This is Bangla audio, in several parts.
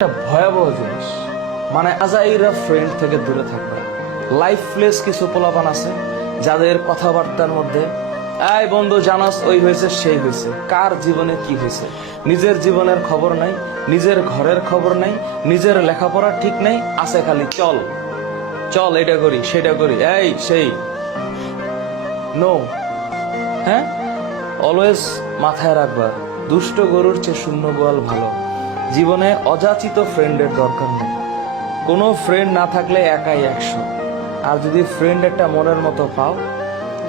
একটা ভয়াবহ জিনিস, মানে আজাইরা ফ্রেন্ড থেকে দূরে থাকবে। লাইফলেস কিছু পোলাপান আছে যাদের কথাবার্তার মধ্যে এই বন্ধু জানাস ওই হয়েছে সেই হয়েছে, কার জীবনে কি হয়েছে নিজের জীবনের খবর নাই, নিজের ঘরের খবর নাই, নিজের লেখাপড়া ঠিক নাই, আছে খালি চল চল এটা করি সেটা করি এই সেই। নো, হ্যাঁ, অলওয়েজ মাথায় রাখবা, দুষ্ট গরুর চেয়ে শূন্য গোয়াল ভালো। জীবনে অযাচিত ফ্রেন্ডের দরকার নেই। কোনো ফ্রেন্ড না থাকলে একাই 100। আর যদি ফ্রেন্ড একটা মনের মতো পাও,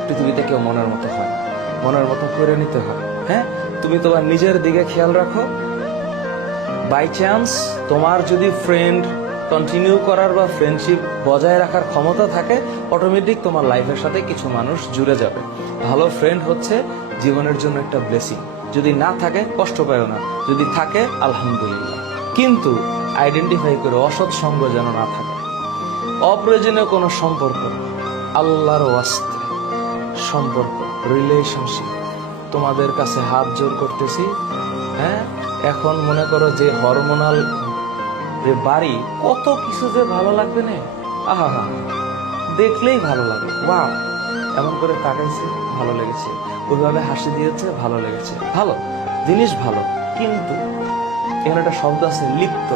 পৃথিবীতে কেউ মনের মতো হয়, মনের মতো করে নিতে হয়। হ্যাঁ, তুমি তোমার নিজের দিকে খেয়াল রাখো। বাই চান্স তোমার যদি ফ্রেন্ড কন্টিনিউ করার বা ফ্রেন্ডশিপ বজায় রাখার ক্ষমতা থাকে, অটোমেটিক তোমার লাইফের সাথে কিছু মানুষ জুড়ে যাবে। ভালো ফ্রেন্ড হচ্ছে জীবনের জন্য একটা ব্লেসিং। যদি না থাকে কষ্ট পায়ও না, যদি থাকে আলহামদুলিল্লাহ। কিন্তু আইডেন্টিফাই করে অসৎ সঙ্গ যেন না থাকে। অপ্রয়োজনীয় কোনো সম্পর্ক, আল্লাহর ওয়াস্তে সম্পর্ক, রিলেশনশিপ, তোমাদের কাছে হাত জোর করতেছি। হ্যাঁ, এখন মনে করো যে হরমোনাল যে বাড়ি, কত কিছু যে ভালো লাগবে না, আহা হা, দেখলেই ভালো লাগে। ওয়াও, এমন করে তাকাইছে ভালো লেগেছে, ওইভাবে হাসি দিয়েছে ভালো লেগেছে, ভালো জিনিস ভালো। কিন্তু এখানে একটা শব্দ আছে লিপ্ত।